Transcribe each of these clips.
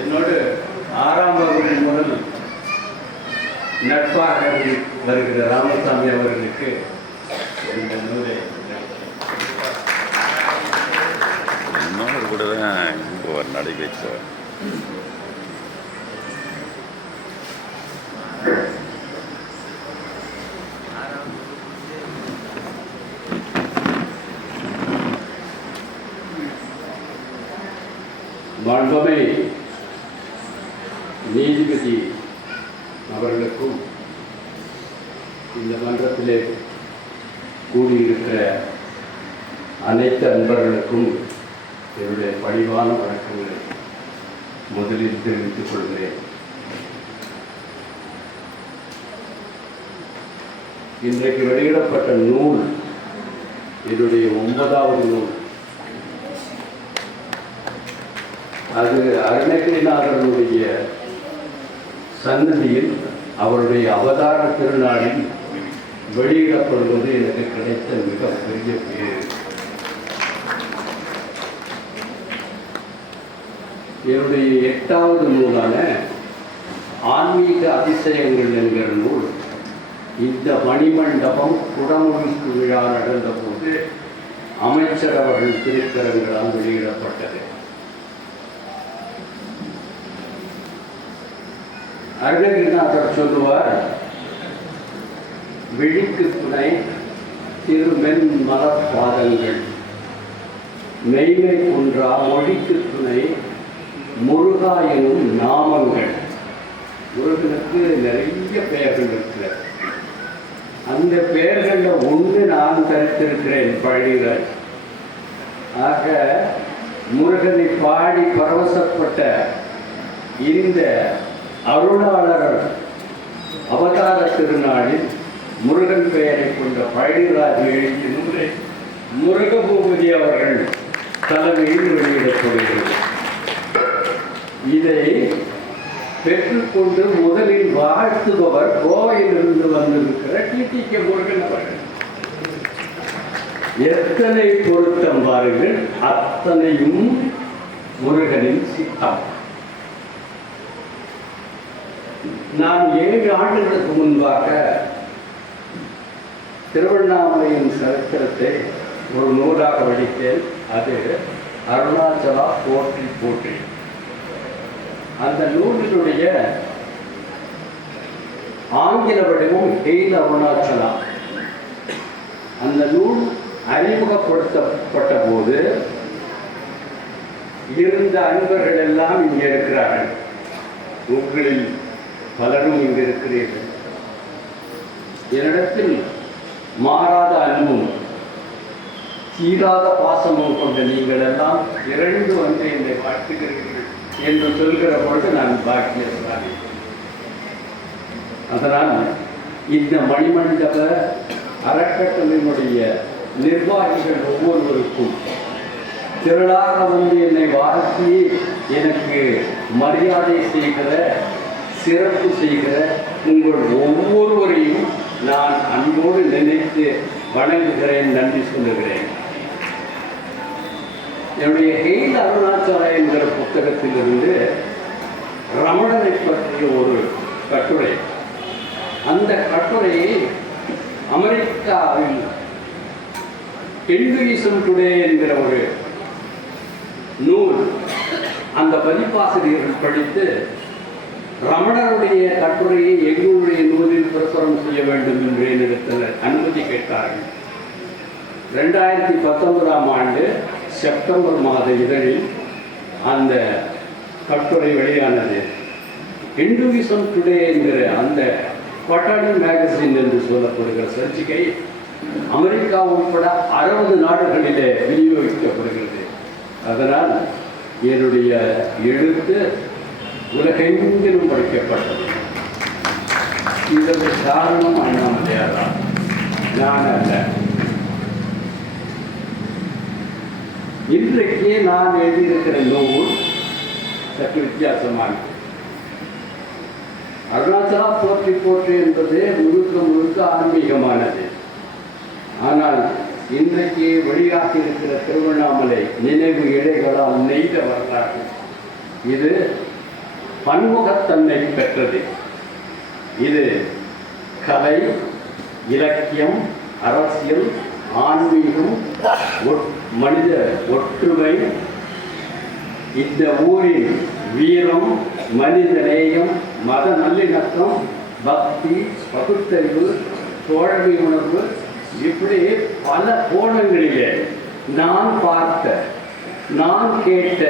என்னோடு 6ஆம் வகுப்பு முதல் நட்பாக வருகிற ராமசாமி அவர்களுக்கு இந்த நூலை இன்னொரு கூட தான் இங்கே ஒரு நடை வைத்தார். மாண்புமை நீதிபதி அவர்களுக்கும் இந்த மன்றத்திலே கூடியிருக்கிற அனைத்து அன்பர்களுக்கும் என்னுடைய பணிவான வணக்கங்களை முதலில் தெரிவித்துக் கொள்கிறேன். இன்றைக்கு வெளியிடப்பட்ட நூல் என்னுடைய 9வது நூல். அது அருணகிரிநாதனுடைய சன்னதியில் அவருடைய அவதார திருநாளில் வெளியிடப்படுவது எனக்கு கிடைத்த மிகப்பெரிய பேரு. என்னுடைய 8வது நூலான ஆன்மீக அதிசயங்கள் என்கிற நூல் இந்த மணிமண்டபம் குடமுழுக்கு விழா நடந்த போது அமைச்சர் அவர்கள் திருக்கரங்களால் வெளியிடப்பட்டது. அருணகிரிநாதர் சொல்லுவார், விழிக்கு துணை திருமென் மலர்பாதங்கள், மெய்மை குன்றா மொழிக்கு துணை முருகா எனும் நாமங்கள். முருகனுக்கு நிறைய பெயர்கள் இருக்கிறது. அந்த பெயர்களில் ஒன்று நான் தரித்திருக்கிறேன், பழனிராஜ். ஆக முருகனை பாடி பரவசப்பட்ட இந்த அருளாளர் அவதார திருநாளில் முருகன் பெயரை கொண்ட பழனிராஜ் எழுதிய நூலை முருகபூபதி அவர்கள் தலைமையில் வெளியிடப்படுகிறது. இதை பெற்றுக்கொண்டு முதலில் வாழ்த்துபவர் கோவையிலிருந்து வந்திருக்கிற TTK முருகன் அவர்கள். எத்தனை பொருத்தம் பாருங்கள், அத்தனையும் முருகனின் சித்தம். நான் 7 ஆண்டுகளுக்கு முன்பாக திருவண்ணாமலையின் சரித்திரத்தை ஒரு நூலாக படித்தேன். அது அருணாச்சலா போற்றி போற்றி. அந்த நூலினுடைய ஆங்கில வடிவம் ஹெயில் அருணாச்சலா. அந்த நூல் அறிமுகப்படுத்தப்பட்ட போது இருந்த அன்பர்கள் எல்லாம் இங்கே இருக்கிறார்கள். உங்களில் பலரும் இங்கு இருக்கிறீர்கள். என்னிடத்தில் மாறாத அன்பும் தீராத பாசமும் கொண்ட நீங்கள் எல்லாம் இரண்டு வந்து என்னை வாழ்த்துகிறீர்கள் என்று சொல்கிற பொழுது நான் பாக்கியசாலி. அதனால் இந்த மணிமண்டப அறக்கட்டளையினுடைய நிர்வாகிகள் ஒவ்வொருவருக்கும் திரளாக வந்து என்னை வாழ்த்தி எனக்கு மரியாதை செய்கிற, சிறப்பு செய்கிற உங்கள் ஒவ்வொருவரையும் நான் அன்போடு நினைத்து வணங்குகிறேன், நன்றி சொல்லுகிறேன். என்னுடைய ஹெயில் அருணாச்சலா என்கிற புத்தகத்திலிருந்து ரமணனை பற்றிய ஒரு கட்டுரை. அந்த கட்டுரையை அமெரிக்காவில் ஹிந்துயிசம் டுடே என்கிற ஒரு நூல் அந்த பதிப்பாசிரியர்கள் படித்து ரமணருடைய கட்டுரையை எங்களுடைய நூலில் பிரசுரம் செய்ய வேண்டும் என்று என்னிடத்தில் அனுமதி கேட்டார்கள். 2019ஆம் ஆண்டு செப்டம்பர் மாத இதழில் அந்த கட்டுரை வெளியானது. ஹிந்துயிசம் டுடே என்கிற அந்த பட்டாணி மேகசின் என்று சொல்லப்படுகிற சஞ்சிகை அமெரிக்கா உட்பட 60 நாடுகளிலே விநியோகிக்கப்படுகிறது. அதனால் என்னுடைய எழுத்து உலகெங்கிலும் படிக்கப்பட்டது. இதற்கு காரணம் அண்ணாமலையார் தான், நான் அல்ல. இன்றைக்கு நான் எழுதியிருக்கிற நூல் சற்று வித்தியாசமானது. அருணாச்சலா போற்றி போற்றி என்பது முழுக்க முழுக்க ஆன்மீகமானது. ஆனால் இன்றைக்கு வெளியாகி இருக்கிற திருவண்ணாமலை நினைவு இழைகளால் நெய்த வரலாறு. இது பன்முகத்தன்மை பெற்றது. இது கலை, இலக்கியம், அரசியல், ஆன்மீகம், மனித ஒற்றுமை, இந்த ஊரின் வீரம், மனித நேயம், மத நல்லிணக்கம், பக்தி, பகுத்தறிவு, தோழமை உணர்வு, இப்படி பல கோணங்களிலே நான் பார்த்த, நான் கேட்ட,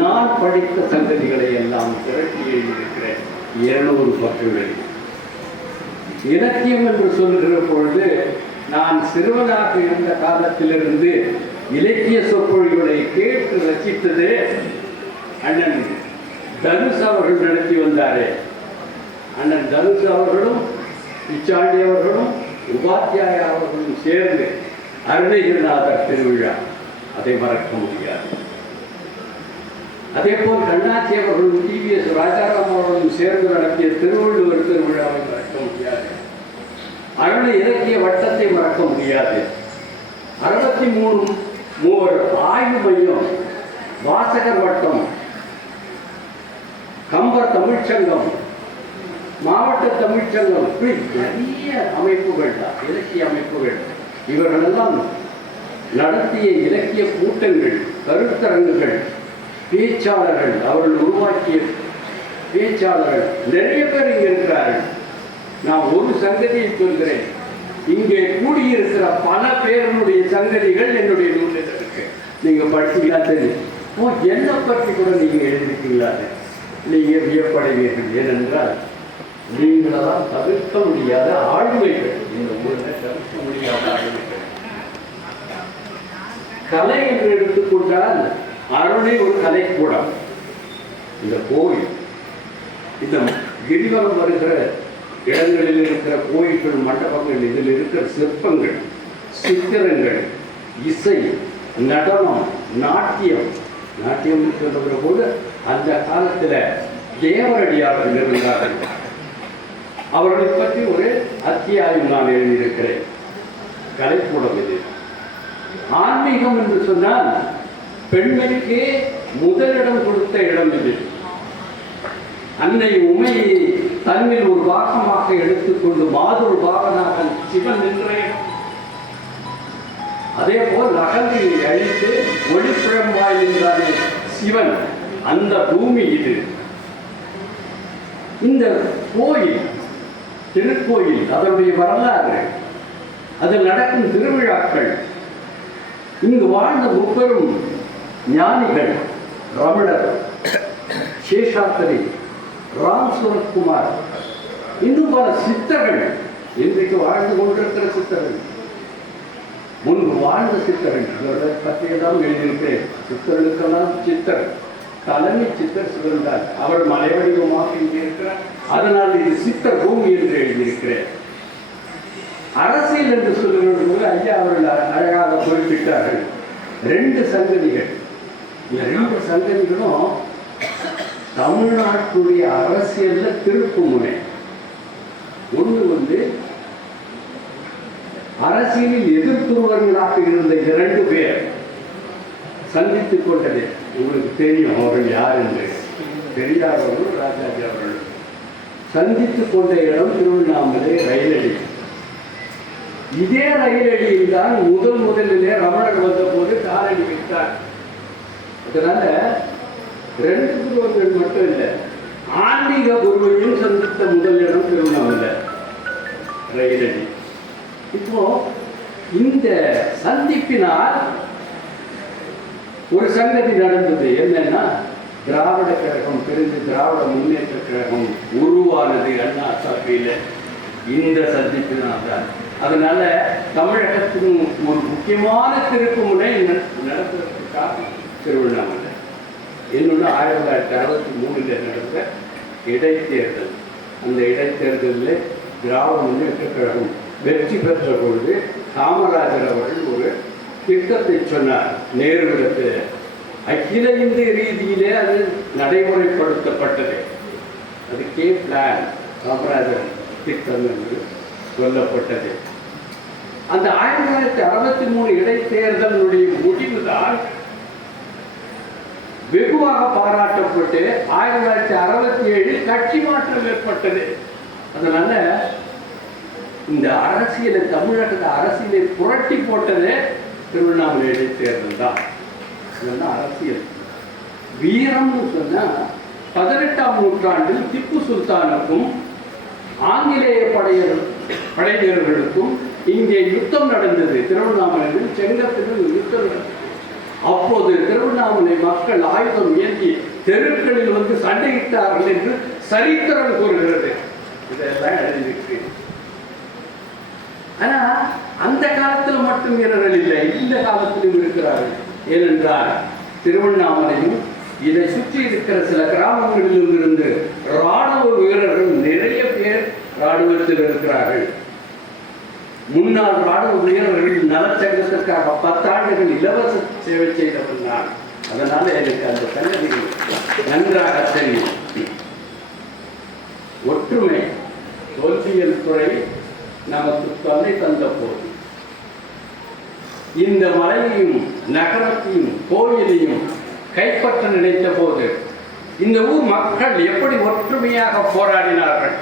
நான் படித்த சங்கதிகளை எல்லாம் திரட்டி எழுதியிருக்கிறேன் 200 பக்கங்களில். இலக்கியம் என்று சொல்லுகிற பொழுது நான் சிறுவனாக இருந்த காலத்திலிருந்து இலக்கிய சொற்பொழிவுகளை கேட்டு ரசித்தது அண்ணன் தனுஷ் அவர்கள் நடத்தி வந்தாரே. அண்ணன் தனுஷ் அவர்களும் பிச்சாண்டி அவர்களும் உபாத்தியாய அவர்களும் சேர்ந்து அருணகிரிநாதர் திருவிழா, அதை மறக்க முடியாது. அதே போல் கண்ணாச்சி அவர்களும் டிவிஎஸ் ராஜாராம் அவர்களும் சேர்ந்து நடத்திய திருவள்ளுவர் திருவிழாவை மறக்க முடியாது. அருண இலக்கிய வட்டத்தை மறக்க முடியாது. 63 மூவர் ஆய்வு மையம், வாசகர் வட்டம், கம்பர் தமிழ்ச்சங்கம், மாவட்ட தமிழ்ச்சங்கம், இப்படி நிறைய அமைப்புகள் தான், இலக்கிய அமைப்புகள். இவர்களெல்லாம் நடத்திய இலக்கிய கூட்டங்கள், கருத்தரங்குகள், பேச்சாளர்கள், அவர்கள் உருவாக்கிய பேச்சாளர்கள் நிறைய பேர் இங்கே இருக்கிறார்கள். நான் ஒரு சங்கதியை சொல்கிறேன், இங்கே கூடியிருக்கிற பல பேருடைய சங்கதிகள் என்னுடைய நூலில் இருக்கு. நீங்கள் படிச்சீங்களா தெரியும். என்னை பற்றி கூட நீங்கள் எழுதிருக்கீங்களா? நீங்கள் வியப்படைவீர்கள். ஏனென்றால் நீங்களெல்லாம் தவிர்க்க முடியாத ஆளுமைகள், இந்த ஊரில் தவிர்க்க முடியாத ஆளுமைகள். கலை என்று எடுத்துக்கொண்டால் அருணை ஒரு கலைக்கூடம். இந்த கோயில், இந்த கிரிவலம் வருகிற இடங்களில் இருக்கிற கோயில்கள், மண்டபங்கள், இதில் இருக்கிற சிற்பங்கள், சித்திரங்கள், இசை, நடனம், நாட்டியம். நாட்டியம் சொல்லுகிற போது அந்த காலத்தில் தேவரடியார்கள் இருந்தார்கள். அவர்களை பற்றி ஒரு அத்தியாயம் நான் எழுதியிருக்கிறேன். கலைக்கூடம் இது. ஆன்மீகம் என்று சொன்னால் பெண்மைக்கு முதலிடம் கொடுத்த இடம் இது. அன்னை உமையை தன்னில் ஒரு பாகமாக எடுத்துக்கொண்டு மாதொரு பாகனாக சிவன் நின்ற இடம். அதே போல் அகந்தியை அழித்து ஒளிப்பிழம்பாய் நின்றானே சிவன், அந்த பூமி இது. இந்த கோயில், திருக்கோயில், அதனுடைய வரலாறு, அதில் நடக்கும் திருவிழாக்கள், இங்கு வாழ்ந்த முப்பெரும் ஞானிகள், ரமணர், சேஷாத்திரி, ராம் சுரத்குமார், இன்னும் பல சித்தர்கள், இன்றைக்கு வாழ்ந்து கொண்டிருக்கிற சித்தர்கள், முன்பு வாழ்ந்த சித்தர்கள், இவர்களை பற்றியெல்லாம் எழுதியிருக்கிறேன். சித்தர்களுக்கெல்லாம் சித்தர், தலைமை சித்தர் சிவந்தார். அவர் மலைவடிவமாக இங்கே இருக்கிறார். அதனால் இது சித்தர் பூமி என்று எழுதியிருக்கிறேன். அரசியல் என்று சொல்லுவது ஐயா அவர்கள் அழகாக குறிப்பிட்டார்கள். 2 சங்கதிகள். இந்த 2 சங்கதிகளும் தமிழ்நாட்டுடைய அரசியல்ல திருப்பு முனை. ஒன்று அரசியலில் எதிர்ப்புறவர்களாக இருந்த 2 பேர் சந்தித்துக் கொண்டது. உங்களுக்கு தெரியும் அவர்கள் யார் என்று. பெரியார் அவர்கள், ராஜாஜி அவர்கள் சந்தித்துக் கொண்ட இடம் திருவண்ணாமலை ரயிலடி. இதே ரயிலடியில் தான் முதலிலே ரமணர் வந்த போது காலடி வைத்தார். அதனால 2 குருவர்கள் மட்டும் இல்லை, ஆன்மீக குருவையும் சந்தித்த முதல் இடம் திருவண்ணாமலை ரயிலடி. இப்போ இந்த சந்திப்பினால் ஒரு சங்கதி நடந்தது. என்னன்னா, திராவிட கழகம் பிரிந்து திராவிட முன்னேற்ற கழகம் உருவானது அண்ணா சபையில் இந்த சந்திப்பினால் தான். அதனால தமிழகத்தின் ஒரு முக்கியமான திருப்பு முனை நடத்துவதற்காக திருவண்ணாமலை. இன்னொன்று 1963 நடந்த இடைத்தேர்தல். அந்த இடைத்தேர்தலில் திராவிட முன்னேற்ற கழகம் வெற்றி பெற்ற பொழுது காமராஜர் அவர்கள் ஒரு திட்டத்தை சொன்னார். நேருவிடத்தில் அகில இந்திய ரீதியிலே அது நடைமுறைப்படுத்தப்பட்டது. அதுக்கே பிளான், காமராஜர் திட்டம் என்று சொல்லப்பட்டது. அந்த 1963 இடைத்தேர்தலுடைய முடிவுதான் வெகுவாக அதிகமாக பாராட்டப்பட்டு 1967 கட்சி மாற்றம் ஏற்பட்டது. அதனால இந்த அரசியலை, தமிழகத்து அரசியலை புரட்டி போட்டதே திருவண்ணாமலை இடைத்தேர்தல் தான். இதெல்லாம் அரசியல். வீரம்னு சொன்னா 18ஆம் நூற்றாண்டில் திப்பு சுல்தானுக்கும் ஆங்கிலேய படைவீரர்களுக்கும் இங்கே யுத்தம் நடந்தது. திருவண்ணாமலையில் செங்கத்தில் யுத்தம் நடந்தது. அப்போது திருவண்ணாமலை மக்கள் ஆயுதம் ஏந்தி தெருக்களில் வந்து சண்டையிட்டார்கள் என்று சரித்திரம் கூறுகிறது. இதெல்லாம் எழுதியிருக்கு. ஆனா அந்த காலத்தில் மட்டும் வீரர்கள் இல்லை, இந்த காலத்திலும் இருக்கிறார்கள். ஏனென்றால் திருவண்ணாமலையும் இதை சுற்றி இருக்கிற சில கிராமங்களிலும் இருந்து ராணுவ வீரர்கள் நிறைய பேர் ராணுவத்தில் இருக்கிறார்கள். முன்னாள் ராணுவ வீரர்கள் நலச்சங்கத்திற்காக 10 ஆண்டுகள் இலவச சேவை செய்தவர்கள் நான். அதனால எனக்கு அந்த சங்கதிகள் நன்றாக தெரியும். ஒற்றுமை தொல்பியல் துறை நமக்கு தொல்லை தந்த போது இந்த மலையையும் நகரத்தையும் கோயிலையும் கைப்பற்ற நினைத்த போது இந்த ஊர் மக்கள் எப்படி ஒற்றுமையாக போராடினார்கள்.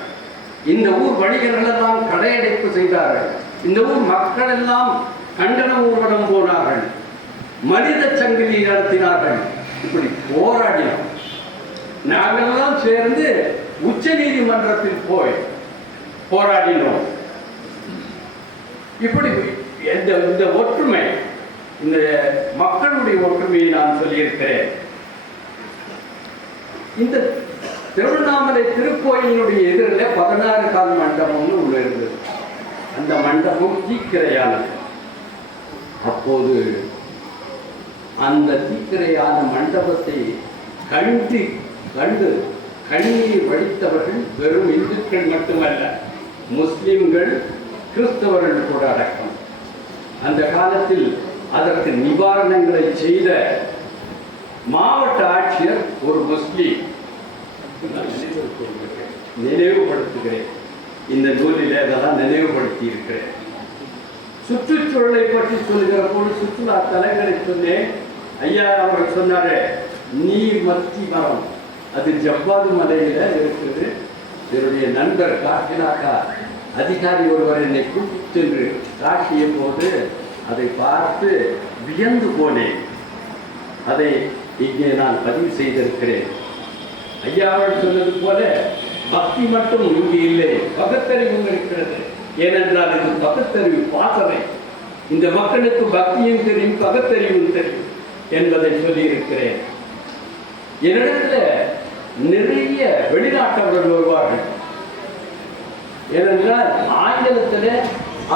இந்த ஊர் வணிகர்கள் எல்லாம் கடையடைப்பு செய்தார்கள். இந்த ஊர் மக்கள் எல்லாம் கண்டன ஊர்வலம் போனார்கள், மனித சங்கிலி நடத்தினார்கள். இப்படி போராடினோம். நாங்களெல்லாம் சேர்ந்து உச்ச நீதிமன்றத்தில் போய் போராடினோம். இப்படி இந்த ஒற்றுமை, இந்த மக்களுடைய ஒற்றுமையை நான் சொல்லியிருக்கிறேன். இந்த திருவண்ணாமலை திருக்கோயிலுடைய எதிரில் 16 கால் மண்டபம்னு ஒன்று இருந்தது. அந்த மண்டபம் தீக்கிரையானது. அப்போது அந்த தீக்கிரையான மண்டபத்தை கண்டு கண்ணீர் வடித்தவர்கள் வெறும் இந்துக்கள் மட்டுமல்ல, முஸ்லிம்கள், கிறிஸ்தவர்கள் கூட அடக்கம். அந்த காலத்தில் அதற்கு நிவாரணங்களை செய்த மாவட்ட ஆட்சியர் ஒரு முஸ்லீம். நினைவுபடுத்துகிறேன், இந்த நூலில் அதெல்லாம் நினைவுபடுத்தி இருக்கிறேன். சுற்றுச்சூழலை பற்றி சொல்லுகிற போது சுற்றுலா தலங்களை சொன்னேன். ஐயா அவர்கள் சொன்னாரு, நீர் மத்தி மரம், அது ஜவ்வாது மலையில இருக்குது. என்னுடைய நண்பர் காட்டினாக்கா அதிகாரி ஒருவர் என்னை கூட்டிச் சென்று காட்டிய போது அதை பார்த்து வியந்து போனேன். அதை இங்கே நான் பதிவு செய்திருக்கிறேன். ஐயா அவர்கள் சொன்னது போல பக்தி மட்டும் இங்கு இல்லை, பகுத்தறிவும் இருக்கிறது. ஏனென்றால் இது பகுத்தறிவு பாசறை. இந்த மக்களுக்கு பக்தியும் தெரியும், பகுத்தறிவும் தெரியும் என்பதை சொல்லி இருக்கிறேன். என்னிடத்துல நிறைய வெளிநாட்டவர்கள் வருவார்கள். ஏனென்றால் ஆங்கிலத்தில்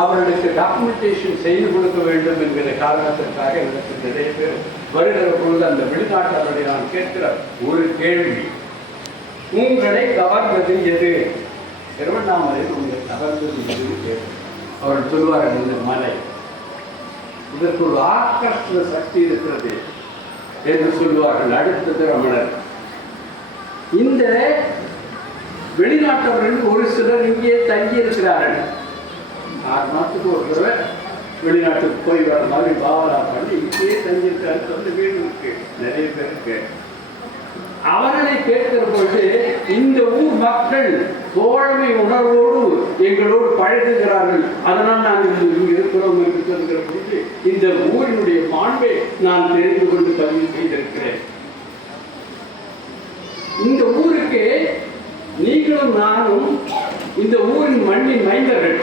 அவர்களுக்கு டாக்குமெண்டேஷன் செய்து கொடுக்க வேண்டும் என்கிற காரணத்திற்காக எனக்கு நிறைய பேர் வருகிற பொழுது அந்த வெளிநாட்டவர்களை நான் கேட்கிற ஒரு கேள்வி, உங்களை கவர்ந்தது எது? திருவண்ணாமலையில் உங்களை கவர்ந்தது எது கேள்வி. அவர்கள் சொல்வார்கள், இந்த மலை, இதற்கு ஒரு ஆக்கர்ஷண சக்தி இருக்கிறது என்று சொல்வார்கள். அடுத்தது ரமணர். இந்த வெளிநாட்டவர்கள் ஒரு சிலர் இங்கே தங்கி இருக்கிறார்கள். 6 மாதத்துக்கு ஒரு தடவை வெளிநாட்டுக்கு போய் வர மாதிரி பாவலா பண்ணி இங்கேயே தங்கியிருக்காரு. வந்து வீடு இருக்கு, நிறைய பேருக்கு. அவர்களை கேட்கிற பொழுது இந்த ஊர் மக்கள் தோழமை உணர்வோடு எங்களோடு பழகுகிறார்கள், அதனால் நாங்கள் இங்கு இருக்கிறோம் என்று சொல்கிற பொழுது இந்த ஊரினுடைய மாண்பை நான் தெரிந்து கொண்டு பதிவு செய்திருக்கிறேன். இந்த ஊருக்கு நீங்களும் நானும் இந்த ஊரின் மண்ணின் மைந்தர்கள்.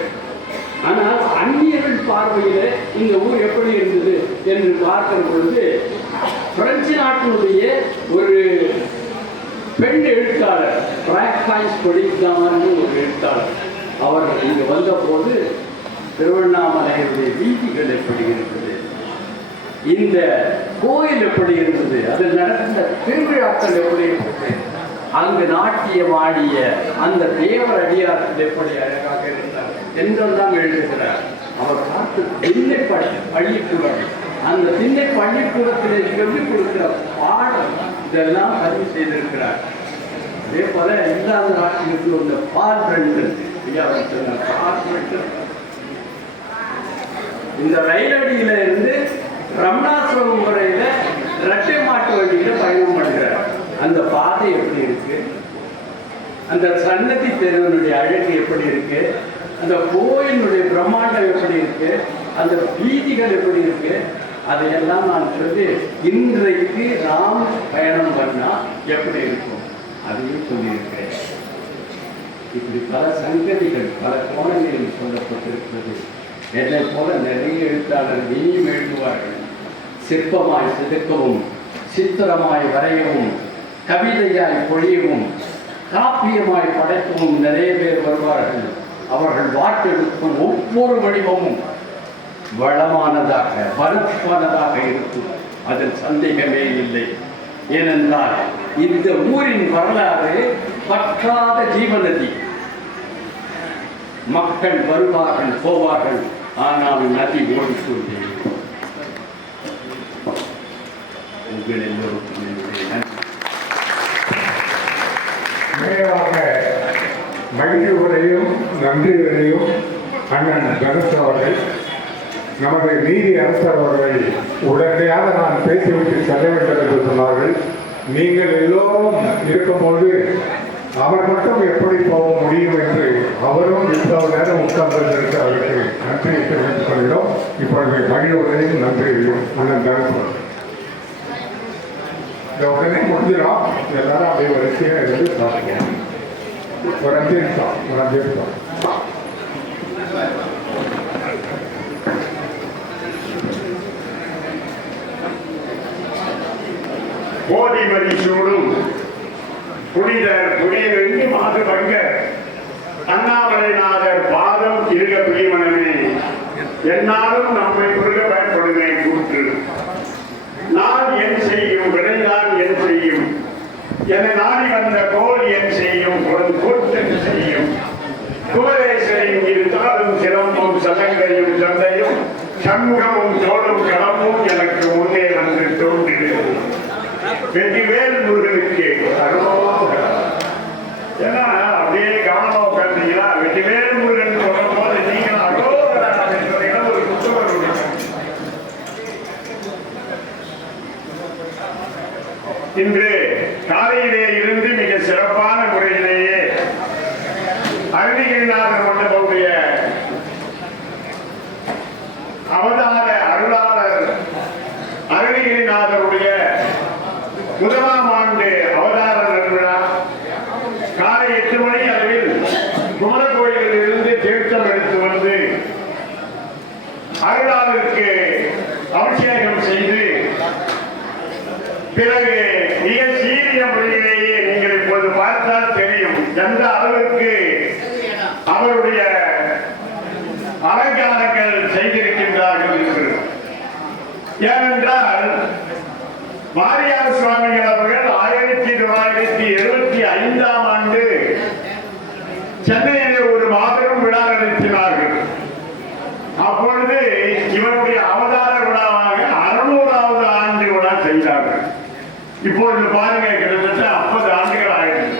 ஆனால் அந்நியர்கள் பார்வையில் இந்த ஊர் எப்படி இருந்தது என்று பார்க்கிற பொழுது பிரெஞ்சு நாட்டினுடைய ஒரு பெண் எழுத்தாளர் பிராக்டைஸ் படிக்காமன்னு ஒரு எழுத்தாளர், அவர் இங்கு வந்த போது திருவண்ணாமலையுடைய வீதிகள் எப்படி இருந்தது, இந்த கோயில் எப்படி இருந்தது, அதில் நடந்த திருவிழாக்கள் எப்படி இருந்தது, அங்கு நாட்டியம் ஆடிய அந்த தேவர் அடியார்கள் எப்படி அழகாக இருந்தார் என்றெல்லாம் எழுதுகிறார். அவர் பார்த்து திண்ணை பள்ளிக்கூடம், அந்த திண்ணை பள்ளிக்கூடத்திலே சொல்லிக் கொடுக்கிற பாடம் இதெல்லாம் பதிவு செய்திருக்கிறார். அதே போல இல்லாத நாட்டிற்கு உள்ள பார்பெண்கள், இந்த ரயிலடியில இருந்து ரமணாசிரமம் முறையில இரட்டை மாட்டு வண்டியில பயணம் பண்ணுகிறார். பாதை எப்படி இருக்கு, அந்த சன்னதி தேவனுடைய அழகு எப்படி இருக்கு, அந்த கோயிலுடைய பிரம்மாண்டம் எப்படி இருக்கு, அந்த வீதிகள் எப்படி இருக்கு, அதையெல்லாம் நான் சொல்லி இன்றைக்கு நாம் பயணம் பண்ணா எப்படி இருக்கும் அதையும் சொல்லியிருக்கிறேன். இப்படி பல சங்கதிகள் பல கோணங்களில் சொல்லப்பட்டிருக்கிறது. என்னை போல நிறைய எழுத்தாளர் இனியும் எழுதுவார்கள். சிற்பமாய் செதுக்கவும், சித்திரமாய் வரையவும், கவிதையாய் பொழியவும், காப்பியமாய் படைக்கவும் நிறைய பேர் வருவார்கள். அவர்கள் வாட்டெடுக்கும் ஒவ்வொரு வடிவமும் வளமானதாக வலுப்பானதாக இருக்கும், அதில் சந்தேகமே இல்லை. ஏனென்றால் இந்த ஊரின் வரலாறு பற்றாத ஜீவநதி. மக்கள் வருவார்கள் போவார்கள், ஆனால் நதி ஓடிக்கொண்டே. உங்கள் எல்லோருக்கும் என்னுடைய நன்றி. நிறைவாக மகிழ்ச்சியுரையும் நன்றியுரையும் அண்ணன் கணேசன் அவர்கள், நமது நீதி அரசர் அவர்கள் உடனடியாக நான் பேசிவிட்டு செல்ல வேண்டும் என்று சொன்னார்கள். நீங்கள் எல்லோரும் இருக்கும்போது அவர் மட்டும் எப்படி போக முடியும் என்று அவரும் இவ்வளவு நேரம் உட்கார்ந்திருக்க அவருக்கு நன்றியை தெரிவித்துக் கொள்கிறோம். இப்பொழுது மகிழ்வுரையும் நன்றியையும் அண்ணன் கணேசன். இந்த உடனே முடிஞ்சிடும், எல்லாரும் அப்படியே வரிசையாக இருந்து பார்ப்போம். ஒரு 5 நிமிஷம். போதிமதி சூடும் புனிதர் புனிதெங்கு மாது பங்க அண்ணாமலைநாதர் பாதம் இருக பிரிமணமே என்னாலும் நம்மை புரிக பயன்படுமே கூற்று. நான் என் செய்யும் விடைதான் என் செய்யும், என நாடி வந்த கோல் என் செய்யும் கூட்டன் செய்யும். குமரேசரின் இருந்தாலும் சிலம்பும் சலங்கையும் சந்தையும் சண்முகமும் தோடும் களமும் எனக்கு முன்னே வந்து தோன்றுகிறது. வெற்றிவேல் முருகனுக்கு ஏன்னா அப்படியே கவனமா உட்கார்ந்தீங்களா? வெற்றிவேல் முருகன் சொல்லும் போது நீங்களும் அரோகரா அப்படின்னு சொன்னீங்கன்னா ஒரு புத்தகம். இன்று காலையிலே இருந்து மிக சிறப்பான முறையிலேயே அருணகிரிநாதர் மண்டபமுடைய அவதார அருளாளர் அருணகிரிநாதருடைய முதலாம் ஆண்டு அவதார நல்விழா காலை 8 மணி அளவில் குமரன் கோயிலில் இருந்து தீர்த்தம் எடுத்து வந்து அருளாளருக்கு அபிஷேகம் செய்து பிறகு மிக சீரிய முறையிலேயே நீங்கள் இப்போது பார்த்தால் தெரியும் எந்த அளவிற்கு அவருடைய அலங்காரங்கள் செய்திருக்கின்றார்கள் என்று. ஏனென்றால் வாரியார் சுவாமிகள் அவர்கள் 1975ஆம் ஆண்டு சென்னையிலே ஒரு மாபெரும் விழா நடத்தினார்கள். அப்பொழுது இவருடைய அவதார விழாவாக 600வது ஆண்டு விழா செய்தார்கள். இப்பொழுது பாருங்க, கிட்டத்தட்ட 50 ஆண்டுகள் ஆயிடுச்சு.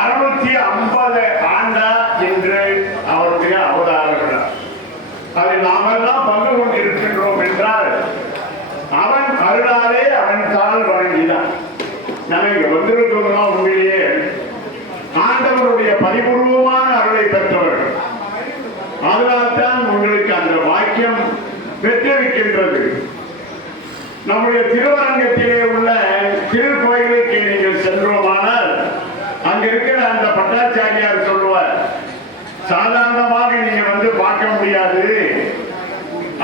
650 ஆண்டா என்று அவருடைய அவதார விழா. அதை நாமெல்லாம் பங்கு கொண்டிருக்கின்றோம் என்றால் அவன் அருளாலே அவன் தாள் வழங்கினான். நம்ம இங்க வந்திருக்கிறோம் உண்மையிலேயே ஆண்டவருடைய பரிபூர்வமான அருளை பெற்றவர்கள். அதனால்தான் உங்களுக்கு அந்த வாக்கியம் பெற்றிருக்கின்றது. நம்முடைய திருவரங்கத்திலே உள்ள திருக்கோயிலுக்கு நீங்கள் சென்றோமானால் அங்க இருக்கிற அந்த பட்டாச்சாரியார் சொல்லுவார், சாதாரணமாக நீங்க வந்து பார்க்க முடியாது,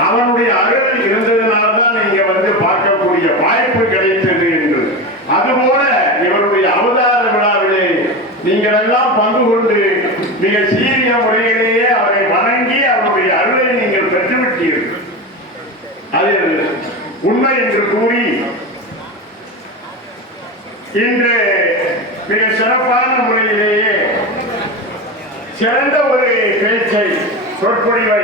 அவனுடைய அருள் இருந்ததுனால்தான் நீங்க வந்து பார்க்கக்கூடிய வாய்ப்பு கிடைத்தது என்று. அதுபோல இவருடைய அவதார விழாவிலே நீங்கள் எல்லாம் பங்கு கொண்டு மிக சீரிய முறையிலேயே அவரை வணங்கி அவருடைய அருளை நீங்கள் பெற்றுவிட்டீர்கள். அது உண்மை என்று கூறி இன்று மிக சிறப்பான முறையிலேயே சிறந்த ஒரு பேச்சை சொற்பொழிவை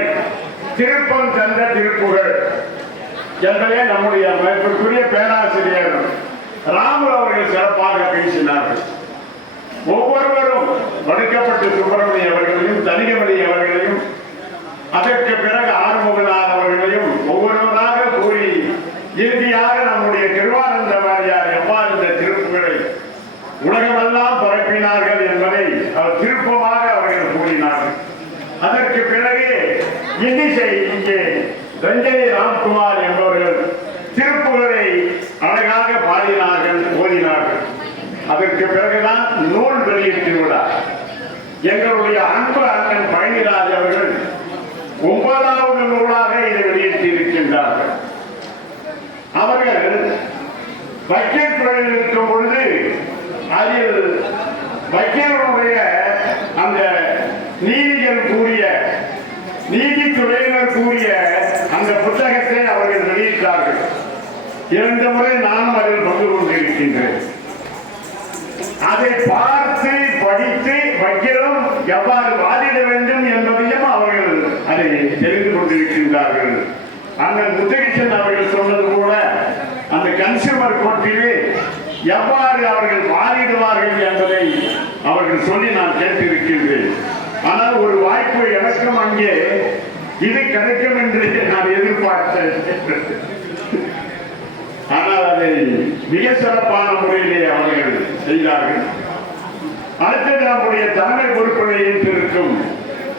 திருப்பம் தந்த திருப்புகழ் என்பதே நம்முடைய மதிப்பிற்குரிய பேராசிரியர் ராமு அவர்கள் சிறப்பாக பேசினார்கள். ஒவ்வொருவரும் வடுக்கப்பட்டு சுப்பிரமணிய அவர்களையும் தனிகமணி அவர்களையும் அதற்கு பிறகு ஆறுமுகநாத் அவர்களையும் ஒவ்வொருவராக கூறி இறுதியாக நம்முடைய திருவானந்த வாரியார் எவ்வாறு இந்த திருப்புகளை உலகமெல்லாம் பரப்பினார்கள் என்பதை அவர் திருப்பமாக அவர்கள் கூறினார்கள். அதற்கு பிறகு இன்னிசை இங்கே ரஞ்சனி ராம்குமார் என்பவர்கள் திருப்புகழை அழகாக பாடினார்கள், ஓதினார்கள். அதற்கு பிறகுதான் நூல் வெளியீட்டு விழா. எங்களுடைய அன்பு அண்ணன் பழனிராஜ் அவர்கள் 9வது நூலாக இதை வெளியிட்டிருக்கின்றார்கள். அவர்கள் வக்கீல் துறையில் இருக்கும் பொழுது அதில் வக்கீலுடைய அந்த நீதித்துறையினர் கூறிய அந்த புத்தகத்தை அவர்கள் வெளியிட்டார்கள். 2 முறை நானும் அதில் பங்கு கொண்டிருக்கின்றேன். அதை பார்த்து படித்து வக்கீலும் எவ்வாறு வாதிட வேண்டும் என்பதையும் அவர்கள் அதை தெரிந்து கொண்டிருக்கின்றார்கள். அண்ணன் முத்தகிருஷ்ணன் அவர்கள் சொன்னது போல அந்த கன்சியூமர் கோர்ட்டிலே எவ்வாறு அவர்கள் வாதிடுவார்கள் என்பதை அவர்கள் சொல்லி நான் கேட்டிருக்கின்றேன். ஆனால் ஒரு வாய்ப்பு எனக்கும் அங்கே இது கிடைக்கும் என்று நான் எதிர்பார்த்தேன். ஆனால் அதை மிக சிறப்பான முறையிலே அவர்கள் செய்தார்கள். அடுத்தது நம்முடைய தலைமை பொறுப்பினை ஏற்றிருக்கும்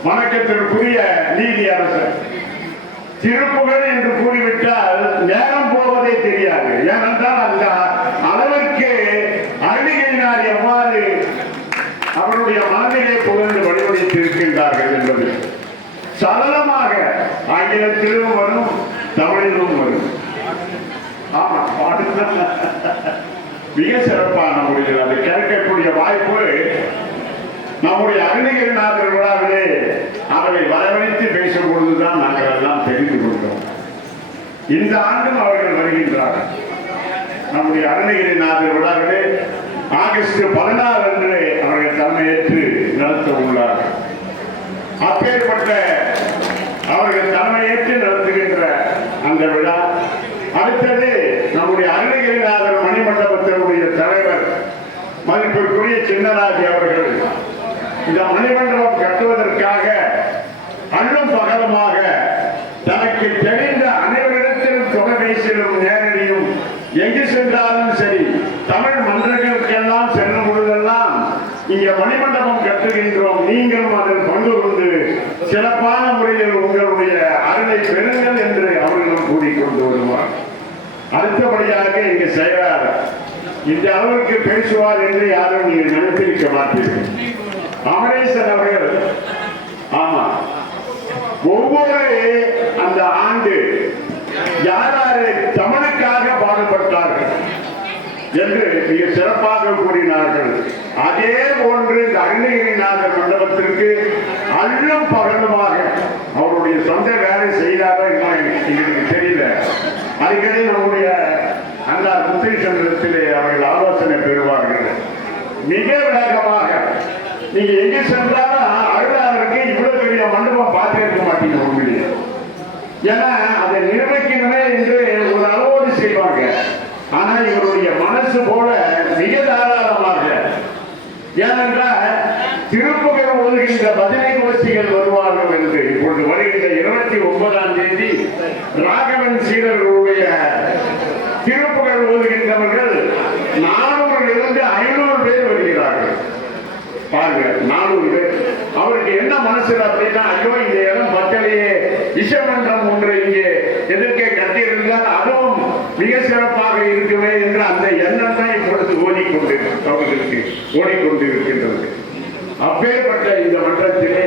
வணக்கத்திற்குரிய நீதி அரசர். திருப்புகழ் என்று கூறிவிட்டால் நேரம் போவதே தெரியாது. ஏனென்றால் அந்த அளவிற்கு அருணிகையினார் எவ்வாறு அவருடைய மனதிலே புகழ்ந்து வழிவடைத்திருக்கின்றார்கள் என்பது சரளமாக ஆங்கிலத்திலும் வரும், தமிழிலும் வரும். ஆமா, மிக சிறப்பான முறையில் அதை கேட்கக்கூடிய வாய்ப்பு நம்முடைய அருணகிரிநாதர் விழாவிலே அவரை வரவழைத்து பேசும் பொழுதுதான் நாங்கள் எல்லாம் தெரிந்து கொண்டோம். இந்த ஆண்டும் அவர்கள் வருகின்றார்கள். நம்முடைய அருணகிரிநாதர் விழாவிலே ஆகஸ்ட் 16 அன்று அவர்கள் தலைமையேற்று நடத்த உள்ளார்கள். அப்பேற்பட்ட அவர்கள் தலைமையேற்று நடத்துகின்ற அந்த விழா அடுத்தது நம்முடைய அருணகிரிநாதர் மணிமண்டபத்தினுடைய தலைவர் மதிப்பிற்குரிய சின்னராஜ் அவர்கள் இந்த மணிமண்டபம் கட்டுவதற்காக அல்லும் பகலுமாக தனக்கு தெரிந்த அனைவரிடத்திலும் தொலைபேசியிலும் நேரடியும் எங்கு சென்றாலும் சரி, தமிழ் மன்றங்களுக்கெல்லாம் செல்லும் பொழுதெல்லாம் இங்கே மணிமண்டபம் கட்டுகின்றோம், நீங்களும் அதில் பங்கு கொண்டு சிறப்பான முறையில் உங்களுடைய அருளை பெறுங்கள் என்று அவர்களும் கூறிக்கொண்டு வருவார். அடுத்தபடியாக இங்கு செயலாளர் இந்த அளவிற்கு பேசுவார் என்று யாரும் நீங்கள் நினைத்திருக்க மாட்டீர்கள். அமரேசன் அவர்கள் ஆமா ஒவ்வொரு அந்த ஆண்டு யாராரு தமிழுக்காக பாடுபட்டார்கள் என்று மிக சிறப்பாக கூறினார்கள். அதே போன்று இந்த அருணகிரிநாதர் மண்டபத்திற்கு அல்லும் பகலுமாக அவருடைய சொந்த வேலை செய்தார்கள் எங்களுக்கு தெரியல. அடிக்கடி நம்முடைய அந்த முத்திரிச்சந்திரத்திலே அவர்கள் ஆலோசனை பெறுவார்கள். மிக வேகமாக நீங்க எங்க சென்றாலும் அருளாளருக்கு இவ்வளவு பெரிய மண்டபம் பார்த்திருக்க மாட்டீங்க உண்மையிலே. ஏன்னா அதை நிர்வகிக்கணுமே என்று ஒரு அளவோடு செய்வாங்க. ஆனா இவருடைய மனசு போல மிக தாராளமாக, ஏனென்றால் திருப்புகழ் ஓதுகின்ற பஜனை கோஷ்டிகள் வருவார்கள் என்று இப்பொழுது வருகின்ற 29ஆம் தேதி ராகவன் சீடர்களுடைய திருப்புகழ் ஓதுகின்றவர்கள் 400 500 பேர் வருகிறார்கள். பாருங்க, 400 பேர். அவருக்கு என்ன மனசுல அப்படின்னா, ஐயோ இந்த இடம் மக்களையே விஷமன்றம் ஒன்று இங்கே எதிர்க்க கட்டியிருந்தால் அதுவும் மிக சிறப்பாக இருக்குமே என்று அந்த எண்ணம் தான் இப்பொழுது ஓடிக்கொண்டிருக்கின்றது. அப்பேற்பட்ட இந்த மன்றத்திலே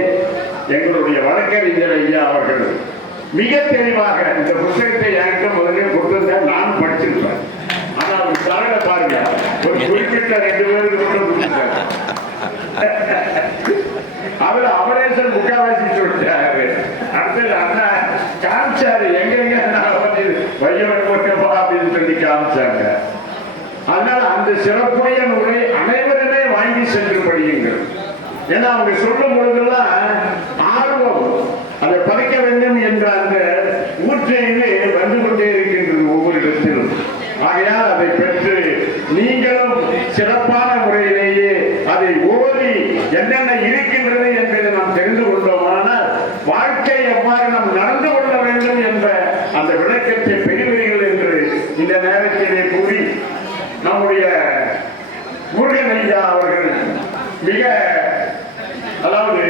எங்களுடைய வழக்கறிஞர் ஐயா அவர்கள் மிக தெளிவாக இந்த புத்தகத்தை என்கிட்ட முதலே கொடுத்திருந்தா நான் படிச்சிருப்பேன். ஆனா அவர் தரல பாருங்க, ஒரு குறிப்பிட்ட 2 பேருக்கு மட்டும் கொடுத்தார். அவர் அமரேசன் முக்காவாசி சொல்லிட்டாரு. அடுத்தது அண்ணா காமிச்சாரு, எங்கெங்க வையவன் போட்டப்பா அப்படின்னு சொல்லி காமிச்சாங்க. அதனால அந்த சிறப்புடைய நூலை அனைவருமே வாங்கி சென்று படியுங்கள். ஏன்னா அவங்க சொல்லும் பொழுதெல்லாம் ஆர்வம் அதை படிக்க வேண்டும் என்ற அந்த ஊற்றையிலே வந்து கொண்டே இருக்கின்றது ஒவ்வொரு இடத்திலும். ஆகையால் அதை பெற்று நீங்களும் சிறப்பான முறையிலேயே அதை ஓதி என்னென்ன இருக்கின்றது என்பதை நாம் தெரிந்து கொண்டோமானால் வாழ்க்கை எவ்வாறு நாம் நடந்து கொள்ள வேண்டும் என்ற அந்த விளக்கத்தை பெறுவீர்கள் என்று இந்த நேரத்திலே கூறி நம்முடைய முருகன் ஐயா அவர்கள் மிக அதாவது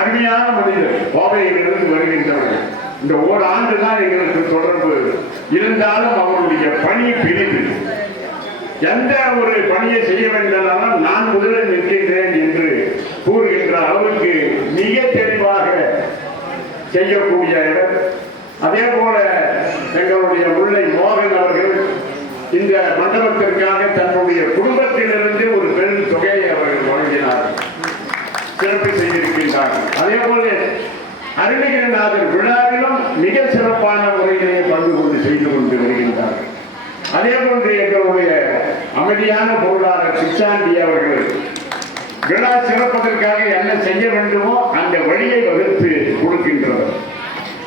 அருமையான மனிதர். கோவையிலிருந்து வருகின்றவர்கள். இந்த ஓராண்டு தான் எங்களுக்கு தொடர்பு இருந்தாலும் அவருடைய பணி பிரிவு. எந்த ஒரு பணியை செய்ய வேண்டாலும் நான் முதலில் நிற்கின்றேன் என்று கூறுகின்ற அளவுக்கு மிக தெளிவாக செய்யக்கூடிய இடம். அதே போல எங்களுடைய முல்லை மோகன் அவர்கள் இந்த மண்டபத்திற்காக தன்னுடைய குடும்பத்திலிருந்து ஒரு பெரும் தொகையை அவர்கள் வழங்கினார்கள், சிறப்பு செய்திருக்கின்றார்கள். அதே போல அருணகிரிநாதர் விழாவிலும் மிக சிறப்பான முறையிலே பங்கு கொண்டு செய்து கொண்டு வருகின்றார்கள். அதே போன்று எங்களுடைய அமைதியான பொருளாளர் பிச்சாண்டி அவர்கள் விழா சிறப்பதற்காக என்ன செய்ய வேண்டுமோ அந்த வழியை வகுத்து கொடுக்கின்றனர்.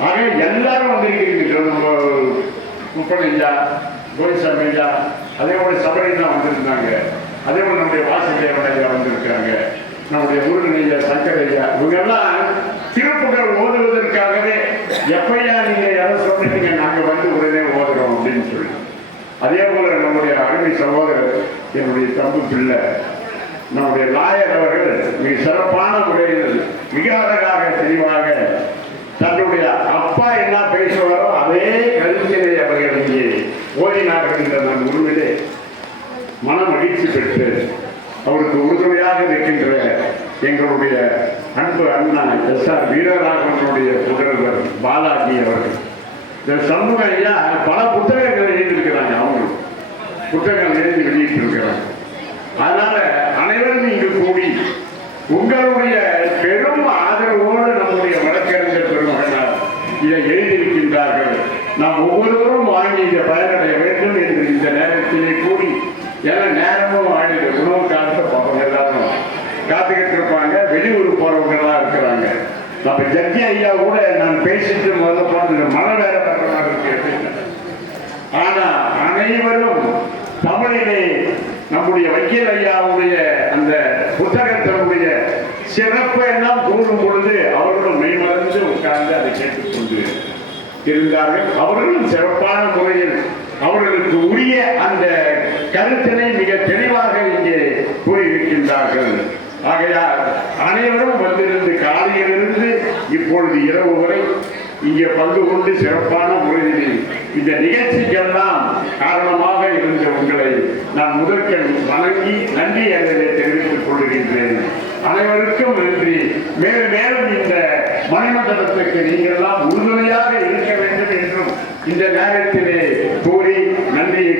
ஆக எல்லாரும் வந்திருக்கிறீர்கள். முப்பனையா, கோயிசாமி ஐயா, அதே போல சபரிதான் வந்திருந்தாங்க. அதே போல நம்முடைய வாசுதேவன் ஐயா வந்திருக்காங்க, நம்முடைய முருகன் ஐயா, சங்கர் ஐயா, இவங்கெல்லாம் திருப்புகழ் ஓதுவதற்காகவே எப்பையா நீங்க எதை சொல்றீங்க நாங்க வந்து உடனே ஓதுறோம் அப்படின்னு சொல்லி. அதே போல நம்முடைய அருமை சகோதரர் என்னுடைய தம்பு பிள்ளை நம்முடைய நாயர் அவர்கள் மிக சிறப்பான முறையில் மிக அழகாக தெளிவாக தன்னுடைய அப்பா என்ன பேசுவாரோ அதே கருத்தினை அவர்கள் இங்கே ஓதினார்கள் என்ற நான் உண்மையிலே மன மகிழ்ச்சி பெற்று அவருக்கு உறுதுணையாக இருக்கின்ற எங்களுடைய அன்பு அண்ணா எஸ்.ஆர். வீரராகவனுடைய புதல்வர் பாலாஜி அவர்கள் இந்த சமூக ஐயா பல புத்தகங்கள் எழுதியிருக்கிறாங்க. அவங்க புத்தகங்கள் எழுதி வெளியிட்டு இருக்கிறாங்க. அதனால அனைவரும் இங்கு கூடி உங்களுடைய பெரும் ஆதரவோடு நம்முடைய வழக்கறிஞர் பெருமகனார் இதை எழுதியிருக்கின்றார்கள். நாம் ஒவ்வொருவரும் வாங்கி இதை பயனடைய வேண்டும் என்று இந்த நேரத்திலே கூடி ஏன்னா நேரமும் ஆகிடுது. உணவு காலத்தை பார்ப்போம், எல்லாரும் காத்துக்கிட்டு இருப்பாங்க. வெளியூர் போறவங்கலாம் இருக்கிறாங்க. நம்ம ஜக்கி ஐயா கூட நான் பேசிட்டு முதல்ல போன மழை வேற இருக்கு. ஆனா அனைவரும் தமிழிலே நம்முடைய வக்கீல் ஐயாவுடைய அந்த புத்தகத்தினுடைய சிறப்பு எல்லாம் கூறும் பொழுது அவர்களும் மெய்மறந்து உட்கார்ந்து அதை கேட்டுக்கொண்டு இருந்தார்கள். அவர்களும் சிறப்பான முறையில் அவர்களுக்கு உரிய அந்த கருத்தினை மிக தெளிவாக இங்கே கூறியிருக்கின்றார்கள். ஆகையால் அனைவரும் வந்திருந்து காலையிலிருந்து இப்பொழுது இரவு வரை இங்கே பங்கு கொண்டு சிறப்பான முறையில் இந்த நிகழ்ச்சிக்கெல்லாம் காரணமாக இருந்த உங்களை நான் முதற்கண் வணங்கி நன்றி அறிவை தெரிவித்துக் கொள்கின்றேன். அனைவருக்கும் நன்றி. மேலும் மேலும் இந்த மணிமண்டலத்துக்கு நீங்கள் எல்லாம் உறுதுணையாக இருக்க வேண்டும் என்றும் இந்த நேரத்திலே கூறி நன்றியை